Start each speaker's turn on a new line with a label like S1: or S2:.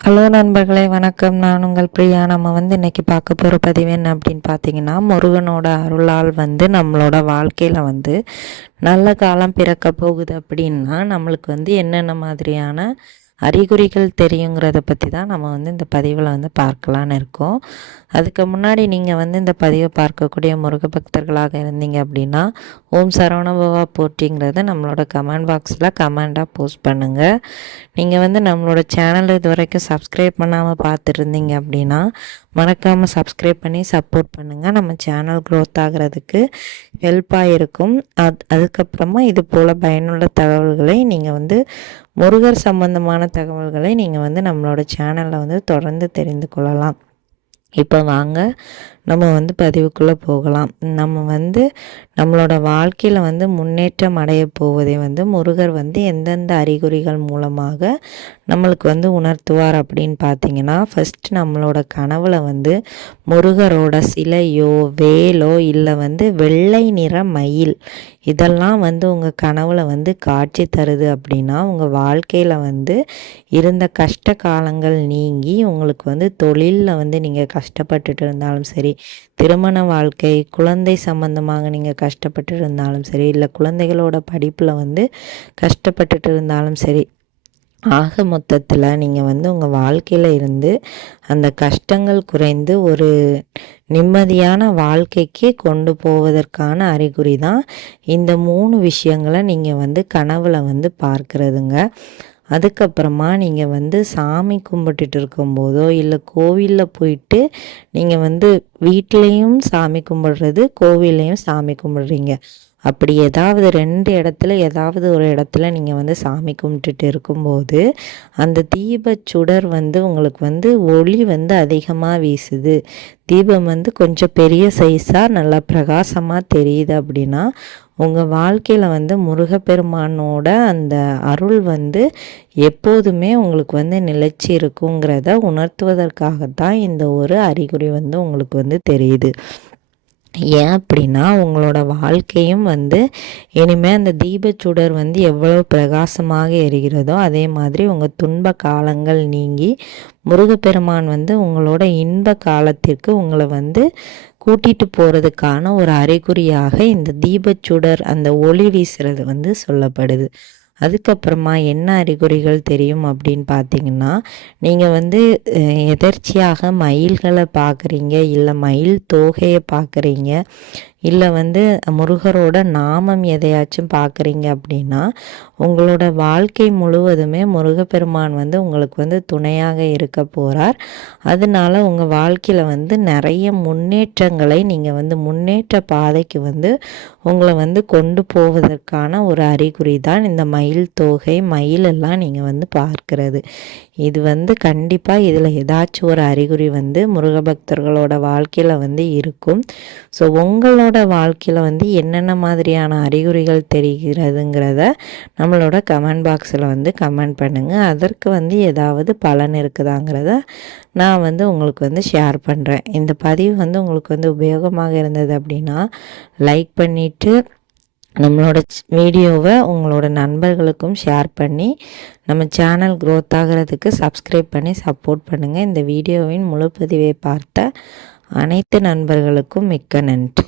S1: Hello நண்பர்களே வணக்கம். நான் உங்கள் பிரியா. நம்ம வந்து இன்றைக்கி பார்க்க போகிற பதிவு என்ன அப்படின்னு பார்த்தீங்கன்னா முருகனோட அருளால் வந்து நம்மளோட வாழ்க்கையில் வந்து நல்ல காலம் பிறக்க போகுது அப்படின்னா நம்மளுக்கு வந்து என்னென்ன மாதிரியான அறிகுறிகள் தெரியுங்கிறத பற்றி தான் நம்ம வந்து இந்த பதிவில் வந்து பார்க்கலான்னு இருக்கோம். அதுக்கு முன்னாடி நீங்கள் வந்து இந்த பதிவை பார்க்கக்கூடிய முருக பக்தர்களாக இருந்தீங்க அப்படின்னா ஓம் சரவணபவா போட்டிங்கிறத நம்மளோட கமெண்ட் பாக்ஸில் கமெண்டாக போஸ்ட் பண்ணுங்கள் நீங்கள் வந்து நம்மளோட சேனல் இது வரைக்கும் சப்ஸ்கிரைப் பண்ணாமல் பார்த்துருந்தீங்க அப்படின்னா மறக்காமல் சப்ஸ்கிரைப் பண்ணி சப்போர்ட் பண்ணுங்கள் நம்ம சேனல் க்ரோத் ஆகிறதுக்கு ஹெல்ப்பாக இருக்கும் அது அதுக்கப்புறமா இது போல் பயனுள்ள தகவல்களை நீங்கள் வந்து முருகர் சம்பந்தமான தகவல்களை நீங்கள் வந்து நம்மளோட சேனலில் வந்து தொடர்ந்து தெரிந்து கொள்ளலாம். இப்போ வாங்க நம்ம வந்து பதிவுக்குள்ளே போகலாம். நம்ம வந்து நம்மளோட வாழ்க்கையில் வந்து முன்னேற்றம் அடைய போவதை வந்து முருகர் வந்து எந்தெந்த அறிகுறிகள் மூலமாக நம்மளுக்கு வந்து உணர்த்துவார் அப்படின்னு பார்த்தீங்கன்னா ஃபஸ்ட் நம்மளோட கனவில் வந்து முருகரோட சிலையோ வேலோ இல்லை வந்து வெள்ளை நிற மயில் இதெல்லாம் வந்து உங்கள் கனவில் வந்து காட்சி தருது அப்படின்னா உங்கள் வாழ்க்கையில் வந்து இருந்த கஷ்ட காலங்கள் நீங்கி உங்களுக்கு வந்து தொழிலில் வந்து நீங்கள் கஷ்டப்பட்டுட்டு இருந்தாலும் சரி திருமண வாழ்க்கை குழந்தை சம்பந்தமாக நீங்கள் கஷ்டப்பட்டு இருந்தாலும் சரி இல்லை குழந்தைகளோட படிப்பில் வந்து கஷ்டப்பட்டுட்டு இருந்தாலும் சரி ஆக மொத்தத்தில் நீங்கள் வந்து உங்கள் வாழ்க்கையில் இருந்து அந்த கஷ்டங்கள் குறைந்து ஒரு நிம்மதியான வாழ்க்கைக்கு கொண்டு போவதற்கான அறிகுறி தான் இந்த மூணு விஷயங்களை நீங்கள் வந்து கனவில் வந்து பார்க்குறதுங்க. அதுக்கப்புறமா நீங்கள் வந்து சாமி கும்பிட்டுட்டு இருக்கும்போதோ இல்லை கோவிலில் போயிட்டு நீங்கள் வந்து வீட்லேயும் சாமி கும்பிடுறது கோவில்லையும் சாமி கும்பிடுறீங்க. அப்படி ஏதாவது ரெண்டு இடத்துல ஏதாவது ஒரு இடத்துல நீங்கள் வந்து சாமி கும்பிட்டுட்டு இருக்கும்போது அந்த தீப சுடர் வந்து உங்களுக்கு வந்து ஒளி வந்து அதிகமாக வீசுது. தீபம் வந்து கொஞ்சம் பெரிய சைஸாக நல்லா பிரகாசமாக தெரியுது அப்படின்னா உங்கள் வாழ்க்கையில் வந்து முருகப்பெருமானோட அந்த அருள் வந்து எப்போதுமே உங்களுக்கு வந்து நிலைச்சி இருக்குங்கிறத உணர்த்துவதற்காகத்தான் இந்த ஒரு அறிகுறி வந்து உங்களுக்கு வந்து தெரியுது. ஏன் அப்படின்னா உங்களோட வாழ்க்கையும் வந்து இனிமேல் அந்த தீபச்சுடர் வந்து எவ்வளோ பிரகாசமாக எரிகிறதோ அதே மாதிரி உங்கள் துன்ப காலங்கள் நீங்கி முருகப்பெருமான் வந்து உங்களோட இன்ப காலத்திற்கு உங்களை வந்து கூட்டிகிட்டு போகிறதுக்கான ஒரு அறிகுறியாக இந்த தீபச்சுடர் அந்த ஒளி வீசுறது வந்து சொல்லப்படுது. அதுக்கப்புறமா என்ன அறிகுறிகள் தெரியும் அப்படின்னு பார்த்தீங்கன்னா நீங்கள் வந்து எதர்ச்சியாக மயில்களை பார்க்குறீங்க இல்லை மயில் தோகையை பார்க்குறீங்க இல்லை வந்து முருகரோட நாமம் எதையாச்சும் பார்க்குறீங்க அப்படின்னா உங்களோட வாழ்க்கை முழுவதுமே முருகப்பெருமான் வந்து உங்களுக்கு வந்து துணையாக இருக்க போகிறார் அதனால உங்கள் வாழ்க்கையில் வந்து நிறைய முன்னேற்றங்களை நீங்கள் வந்து முன்னேற்ற பாதைக்கு வந்து உங்களை வந்து கொண்டு போவதற்கான ஒரு அறிகுறி தான் இந்த மயில் தோகை. மயிலெல்லாம் நீங்கள் வந்து பார்க்கிறது. இது வந்து கண்டிப்பாக இதில் ஏதாச்சும் ஒரு அறிகுறி வந்து முருகபக்தர்களோட வாழ்க்கையில் வந்து இருக்கும். ஸோ உங்களோட வாழ்க்கையில் வந்து என்னென்ன மாதிரியான அறிகுறிகள் தெரிகிறதுங்கிறத நம்மளோட கமெண்ட் பாக்ஸில் வந்து கமெண்ட் பண்ணுங்கள் அதற்கு வந்து ஏதாவது பலன் இருக்குதாங்கிறத நான் வந்து உங்களுக்கு வந்து ஷேர் பண்ணுறேன் இந்த பதிவு வந்து உங்களுக்கு வந்து உபயோகமாக இருந்தது அப்படின்னா லைக் பண்ணிவிட்டு நம்மளோட வீடியோவை உங்களோட நண்பர்களுக்கும் ஷேர் பண்ணி நம்ம சேனல் க்ரோத் ஆகிறதுக்கு சப்ஸ்கிரைப் பண்ணி சப்போர்ட் பண்ணுங்கள் இந்த வீடியோவின் முழுப்பதிவை பார்த்த அனைத்து நண்பர்களுக்கும் மிக்க நன்றி.